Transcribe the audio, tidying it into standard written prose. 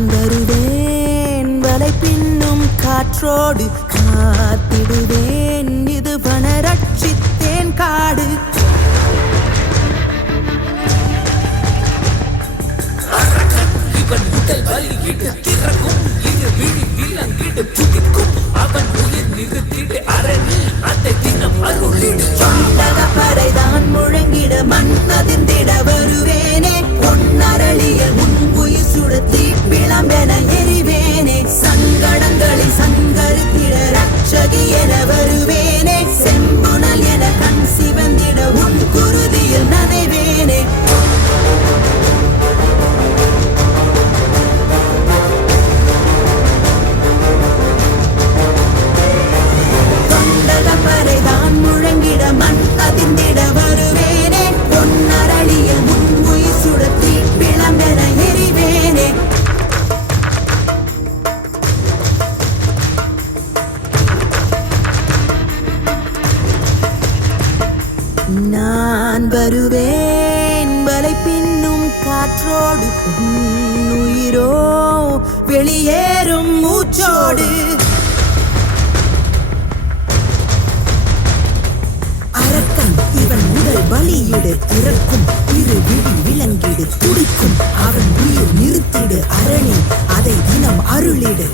நான் வருவேன் வலை பின்னும் காற்றோடு காத்திடுவேன் இது வனரட்சித்தேன் காடு இவன் உடல் வலியிட்டு திறக்கும் இரு விழி விலங்கிட்டு துடிக்கும் அவன் உயிர் நிறுத்திடு அரணி அதை தினம் அருளிடு பறைதான் முழங்கிட மண் அதிர்ந்திட வருவேனே பொன்னரளிய முன் உயிர் சுடத்தி பிளம்பென எரிவேனே சங்கடங்களில் சங்கரித்திட ரட்சகி என வருவேனே செம்புணல் என கண் சிவந்திட உன் குருதியில் நனைவேனே பறைதான் முழங்கிட மண் அதிர்ந்திட வருவேனே பொன்னரளிய முன் உயிர் சுடத்தி பிளம்பென எரிவேனே நான் வருவேன் வலை பின்னும் காற்றோடு உயிரோ வெளியேறும் மூச்சோடு அரக்கன் இவன் உடல் பலியிடு இறக்கும் இரு விழி விலங்கிடு துடிக்கும் அவன் உயிர் நிறுத்திடு அரணி அதை தினம் அருளிடு